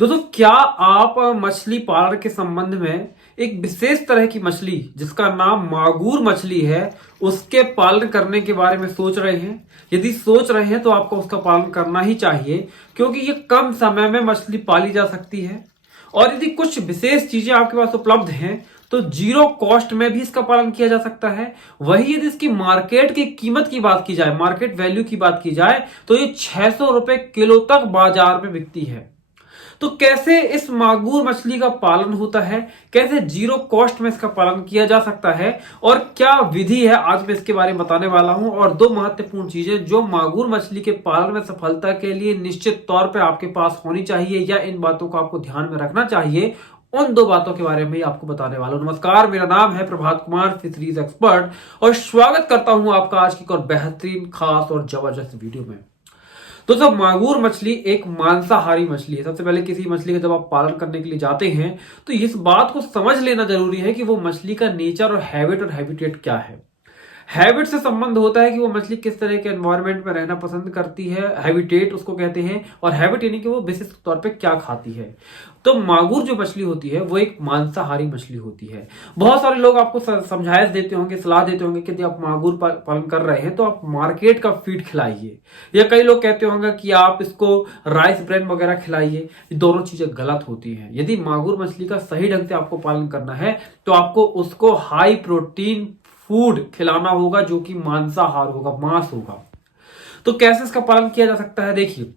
दोस्तों, क्या आप मछली पालन के संबंध में एक विशेष तरह की मछली जिसका नाम मागुर मछली है उसके पालन करने के बारे में सोच रहे हैं? यदि सोच रहे हैं तो आपको उसका पालन करना ही चाहिए, क्योंकि ये कम समय में मछली पाली जा सकती है। और यदि कुछ विशेष चीजें आपके पास उपलब्ध हैं तो जीरो कॉस्ट में भी इसका पालन किया जा सकता है। वही यदि इसकी मार्केट की कीमत की बात की जाए, मार्केट वैल्यू की बात की जाए, तो ये 600 रुपए किलो तक बाजार में बिकती है। तो कैसे इस मागुर मछली का पालन होता है, कैसे जीरो कॉस्ट में इसका पालन किया जा सकता है और क्या विधि है, आज मैं इसके बारे में बताने वाला हूं। और दो महत्वपूर्ण चीजें जो मागुर मछली के पालन में सफलता के लिए निश्चित तौर पर आपके पास होनी चाहिए या इन बातों को आपको ध्यान में रखना चाहिए, उन दो बातों के बारे में ही आपको बताने वाला हूं। नमस्कार, मेरा नाम है प्रभात कुमार, फिशरीज एक्सपर्ट, और स्वागत करता हूं आपका आज की एक और बेहतरीन, खास और जबरदस्त वीडियो में। दोस्तों, मागुर मछली एक मांसाहारी मछली है। सबसे पहले किसी मछली का जब आप पालन करने के लिए जाते हैं तो इस बात को समझ लेना जरूरी है कि वो मछली का नेचर और हैबिट और हैबिटेट क्या है। हैबिट से संबंध होता है कि वो मछली किस तरह के एनवायरनमेंट में रहना पसंद करती है, हैबिटेट उसको कहते हैं, और हैबिट यानी कि वो विशेष तौर पे क्या खाती है। तो मागुर जो मछली होती है वो एक मांसाहारी मछली होती है। बहुत सारे लोग आपको समझाइश देते होंगे, सलाह देते होंगे कि यदि आप मागुर पालन कर रहे हैं तो आप मार्केट का फीड खिलाइए, या कई लोग कहते होंगे कि आप इसको राइस ब्रेन वगैरह खिलाइए। ये दोनों चीजें गलत होती हैं। यदि मागुर मछली का सही ढंग से आपको पालन करना है तो आपको उसको हाई प्रोटीन फूड खिलाना होगा, जो कि मांसाहार होगा, मांस होगा। तो कैसे इसका पालन किया जा सकता है, देखिए,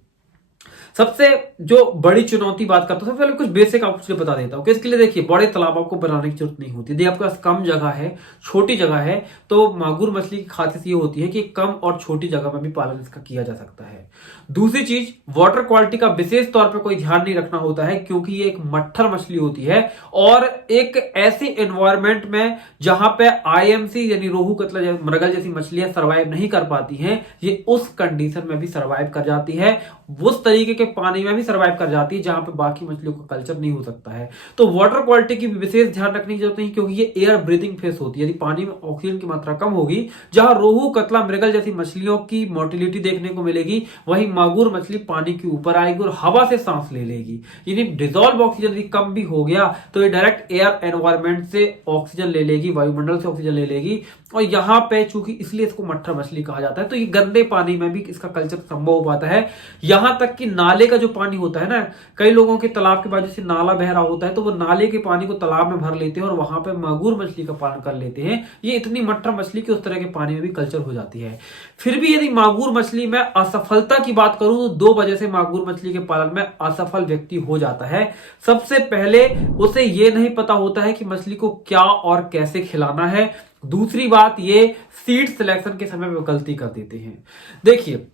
सबसे जो बड़ी चुनौती बात करता हूं, सबसे पहले कुछ बेसिक आपको बता देता हूं कि इसके लिए देखिए, बड़े तालाब आपको बनाने की जरूरत नहीं होती। यदि आपके पास कम जगह है, छोटी जगह है, तो मागुर मछली की खासियत ये होती है कि कम और छोटी जगह में भी पालन इसका किया जा सकता है। दूसरी चीज, वाटर क्वालिटी का विशेष तौर पर कोई ध्यान नहीं रखना होता है, क्योंकि ये एक मट्ठर मछली होती है और एक ऐसी एनवायरमेंट में जहां पे आईएमसी यानी रोहू, कतला, मृगल जैसी मछलियां सर्वाइव नहीं कर पाती हैं, ये उस कंडीशन में भी सर्वाइव कर जाती है, उस तरीके के पानी में भी सर्वाइव कर जाती है जहां पे बाकी मछलियों का कल्चर नहीं हो सकता है। तो वाटर क्वालिटी की विशेष ध्यान रखने की जरूरत नहीं, क्योंकि ये एयर ब्रीथिंग फेस होती है। यदि पानी में ऑक्सीजन की मात्रा कम होगी, जहां रोहू, कतला, मृगल जैसी मछलियों की मोटिलिटी देखने को मिलेगी, वही मागुर मछली पानी के ऊपर आएगी और हवा से सांस ले लेगी। यानी डिजोल्व ऑक्सीजन यदि कम भी हो गया तो ये डायरेक्ट एयर एनवायरमेंट से ऑक्सीजन ले लेगी, वायुमंडल से ऑक्सीजन ले लेगी। और यहाँ पे चूंकि इसलिए इसको मट्ठर मछली कहा जाता है, तो ये गंदे पानी में भी इसका कल्चर संभव हो पाता है। यहां तक कि नाले का जो पानी होता है ना, कई लोगों के तालाब के बाजू से नाला बह रहा होता है तो वो नाले के पानी को तालाब में भर लेते हैं और वहां पे मागुर मछली का पालन कर लेते हैं। ये इतनी मट्ठर मछली की उस तरह के पानी में भी कल्चर हो जाती है। फिर भी यदि मागुर मछली में असफलता की बात करूं तो दो वजह से मागुर मछली के पालन में असफल व्यक्ति हो जाता है। सबसे पहले, उसे ये नहीं पता होता है कि मछली को क्या और कैसे खिलाना है। दूसरी बात, ये सीड सिलेक्शन के समय में गलती कर देते हैं। देखिए,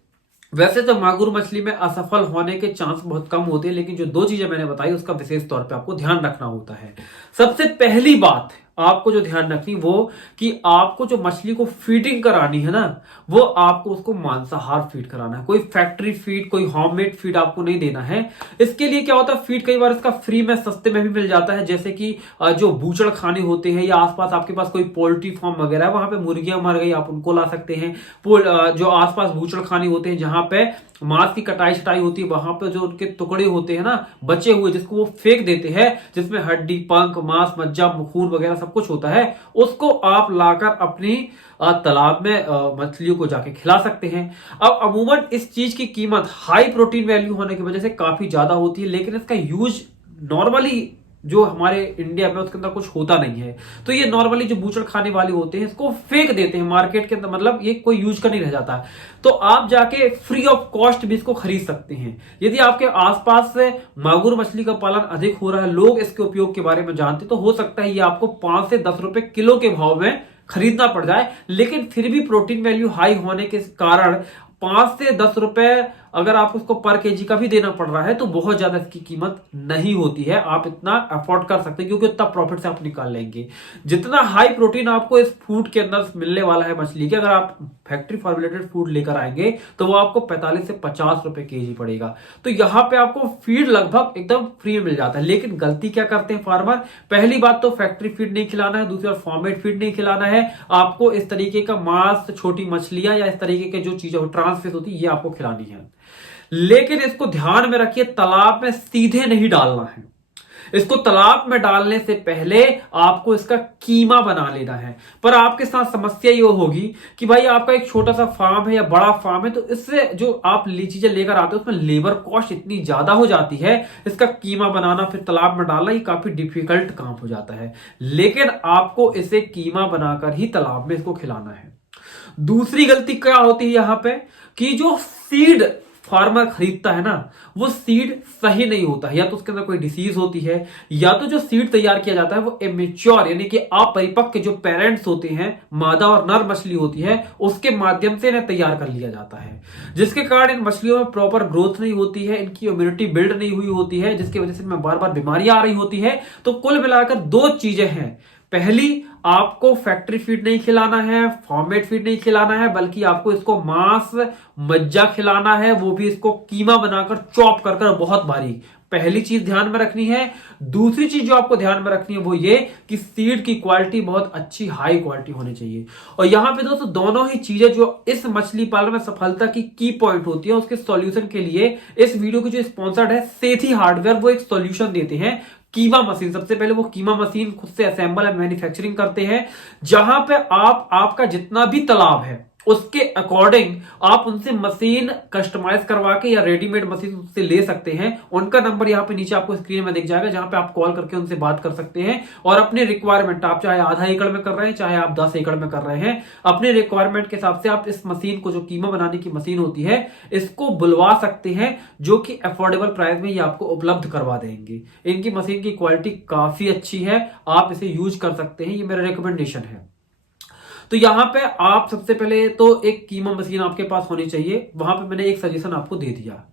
वैसे तो मागुर मछली में असफल होने के चांस बहुत कम होते हैं, लेकिन जो दो चीजें मैंने बताई उसका विशेष तौर पे आपको ध्यान रखना होता है। सबसे पहली बात आपको जो ध्यान रखनी वो कि आपको जो मछली को फीडिंग करानी है ना, वो आपको उसको मांसाहार फीड कराना है। कोई फैक्ट्री फीड, कोई होममेड फीड आपको नहीं देना है। इसके लिए क्या होता है, फीड कई बार इसका फ्री में, सस्ते में भी मिल जाता है। जैसे कि जो बूचड़ खाने होते हैं या आसपास आपके पास कोई पोल्ट्री फार्म वगैरह है, वहां पे मुर्गियां मर गई, आप उनको ला सकते हैं। जो आसपास बूचड़ खाने होते हैं जहां पे मांस की कटाई छटाई होती है, वहां पे जो उनके टुकड़े होते हैं ना बचे हुए, जिसको वो फेंक देते हैं, जिसमें हड्डी, पंख, मांस, मज्जा, खून वगैरह सब कुछ होता है, उसको आप लाकर अपनी तालाब में मछलियों को जाके खिला सकते हैं। अब अमूमन इस चीज की कीमत हाई प्रोटीन वैल्यू होने की वजह से काफी ज्यादा होती है, लेकिन इसका यूज नॉर्मली जो हमारे इंडिया में उसके अंदर कुछ होता नहीं है। तो ये नॉर्मली जो बूचड़ खाने वाले होते हैं इसको फेंक देते हैं मार्केट के अंदर, मतलब ये कोई यूज का नहीं रह जाता। तो आप जाके फ्री ऑफ कॉस्ट भी इसको खरीद सकते हैं। यदि आपके आसपास से मागुर मछली का पालन अधिक हो रहा है, लोग इसके उपयोग के बारे में जानते, तो हो सकता है ये आपको 5 से 10 रुपए किलो के भाव में खरीदना पड़ जाए, लेकिन फिर भी प्रोटीन वैल्यू हाई होने के कारण 5 से 10 रुपए अगर आप उसको पर केजी का भी देना पड़ रहा है तो बहुत ज्यादा इसकी कीमत नहीं होती है। आप इतना अफोर्ड कर सकते हैं, क्योंकि उतना प्रॉफिट से आप निकाल लेंगे। जितना हाई प्रोटीन आपको इस फूड के अंदर मिलने वाला है मछली के, अगर आप फैक्ट्री फॉर्मुलेटेड फूड लेकर आएंगे तो वो आपको 45 से 50 रुपए केजी पड़ेगा। तो यहां पे आपको फीड लगभग एकदम फ्री में मिल जाता है। लेकिन गलती क्या करते हैं फार्मर, पहली बात तो फैक्ट्री फीड नहीं खिलाना है, दूसरी बात फॉर्मेट फीड नहीं खिलाना है। आपको इस तरीके का मांस, छोटी मछलियां या इस तरीके के जो चीजें ट्रांसफिश होती है ये आपको खिलानी है। लेकिन इसको ध्यान में रखिए, तालाब में सीधे नहीं डालना है। इसको तालाब में डालने से पहले आपको इसका कीमा बना लेना है। पर आपके साथ समस्या ये होगी कि भाई आपका एक छोटा सा फार्म है या बड़ा फार्म है, तो इससे जो आप चीजें लेकर आते हो उसमें लेबर कॉस्ट इतनी ज्यादा हो जाती है, इसका कीमा बनाना फिर तालाब में डालना ये काफी डिफिकल्ट काम हो जाता है। लेकिन आपको इसे कीमा बनाकर ही तालाब में इसको खिलाना है। दूसरी गलती क्या होती है यहां पे, कि जो सीड फार्मर खरीदता है ना, वो सीड सही नहीं होता है। या तो उसके अंदर कोई डिसीज होती है, या तो जो सीड तैयार किया जाता है वो इमेच्योर यानी कि अपरिपक्व जो पेरेंट्स होते हैं, मादा और नर मछली होती है, उसके माध्यम से इन्हें तैयार कर लिया जाता है, जिसके कारण इन मछलियों में प्रॉपर ग्रोथ नहीं होती है, इनकी इम्यूनिटी बिल्ड नहीं हुई होती है, जिसकी वजह से इनमें बार बार बीमारियां आ रही होती है। तो कुल मिलाकर दो चीजें हैं। पहली, आपको फैक्ट्री फीड नहीं खिलाना है, फॉर्मेट फीड नहीं खिलाना है, बल्कि आपको इसको मांस मज्जा खिलाना है, वो भी इसको कीमा बनाकर चॉप कर कर बहुत बारीक। पहली चीज ध्यान में रखनी है। दूसरी चीज जो आपको ध्यान में रखनी है वो ये कि सीड की क्वालिटी बहुत अच्छी हाई क्वालिटी होनी चाहिए। और यहां पे दोस्तों दोनों ही चीजें जो इस मछली पालन में सफलता की पॉइंट होती है, उसके सॉल्यूशन के लिए इस वीडियो की जो स्पॉन्सर्ड है सेठी हार्डवेयर, वो एक सॉल्यूशन देते हैं। कीमा मशीन, सबसे पहले वो कीमा मशीन खुद से असेंबल एंड मैन्युफैक्चरिंग करते हैं, जहां पे आपका जितना भी तालाब है उसके अकॉर्डिंग आप उनसे मशीन कस्टमाइज करवा के या रेडीमेड मशीन उससे ले सकते हैं। उनका नंबर यहाँ पे नीचे आपको स्क्रीन में दिख जाएगा, जहां पे आप कॉल करके उनसे बात कर सकते हैं और अपने रिक्वायरमेंट, आप चाहे आधा एकड़ में कर रहे हैं चाहे आप 10 एकड़ में कर रहे हैं, अपने रिक्वायरमेंट के हिसाब से आप इस मशीन को, जो कीमा बनाने की मशीन होती है, इसको बुलवा सकते हैं, जो कि अफोर्डेबल प्राइस में ये आपको उपलब्ध करवा देंगे। इनकी मशीन की क्वालिटी काफी अच्छी है, आप इसे यूज कर सकते हैं, ये मेरा रिकमेंडेशन है। तो यहां पे आप सबसे पहले तो एक कीमा मशीन आपके पास होनी चाहिए, वहां पे मैंने एक सजेशन आपको दे दिया।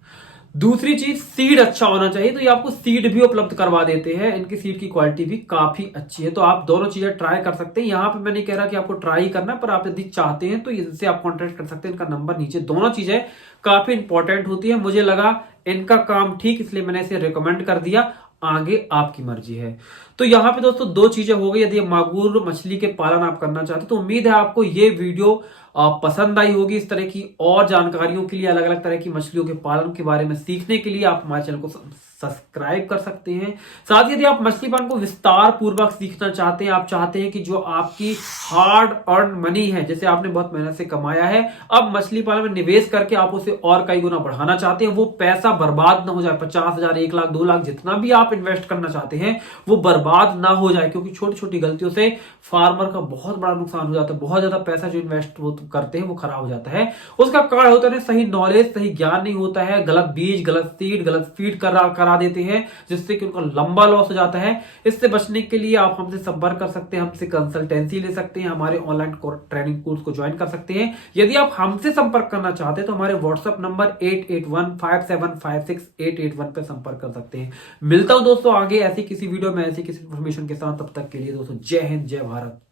दूसरी चीज, सीड अच्छा होना चाहिए, तो ये आपको सीड भी उपलब्ध करवा देते हैं, इनकी सीड की क्वालिटी भी काफी अच्छी है। तो आप दोनों चीजें ट्राई कर सकते हैं। यहां पे मैं नहीं कह रहा कि आपको ट्राई करना, पर आप यदि चाहते हैं तो इनसे आप कॉन्टेक्ट कर सकते हैं, इनका नंबर नीचे। दोनों चीजें काफी इंपॉर्टेंट होती है, मुझे लगा इनका काम ठीक, इसलिए मैंने इसे रिकमेंड कर दिया। आगे आपकी मर्जी है। तो यहां पे दोस्तों दो चीजें हो गई। यदि मागुर मछली के पालन आप करना चाहते तो उम्मीद है आपको ये वीडियो पसंद आई होगी। इस तरह की और जानकारियों के लिए, अलग अलग तरह की मछलियों के पालन के बारे में सीखने के लिए आप हमारे चैनल को सब्सक्राइब कर सकते हैं। साथ ही यदि आप मछली पालन को विस्तार पूर्वक सीखना चाहते हैं, आप चाहते हैं कि जो आपकी हार्ड अर्न मनी है, जैसे आपने बहुत मेहनत से कमाया है, अब मछली पालन में निवेश करके आप उसे और कई गुना बढ़ाना चाहते हैं, वो पैसा बर्बाद ना हो जाए, 50,000, 1 लाख, 2 लाख, जितना भी आप इन्वेस्ट करना चाहते हैं वो बर्बाद ना हो जाए, क्योंकि छोटी छोटी गलतियों से फार्मर का बहुत बड़ा नुकसान हो जाता है। बहुत ज्यादा पैसा जो इन्वेस्ट वो करते हैं वो खराब हो जाता है। उसका कारण होता है सही नॉलेज, सही ज्ञान नहीं होता है, गलत बीज, गलत सीड, गलत फीड करा देते हैं, जिससे कि उनका लंबा लॉस हो जाता है। इससे बचने के लिए आप हमसे संपर्क कर सकते हैं, हमसे कंसल्टेंसी ले सकते हैं, हमारे ऑनलाइन ट्रेनिंग कोर्स को ज्वाइन कर सकते हैं। यदि आप हमसे संपर्क करना चाहते हैं तो हमारे व्हाट्सएप नंबर 8815756881 पे संपर्क कर सकते हैं। मिलता हूं दोस्तों आगे ऐसी किसी वीडियो में ऐसी किसी इंफॉर्मेशन के साथ। तब तक के लिए दोस्तों जय हिंद, जय भारत।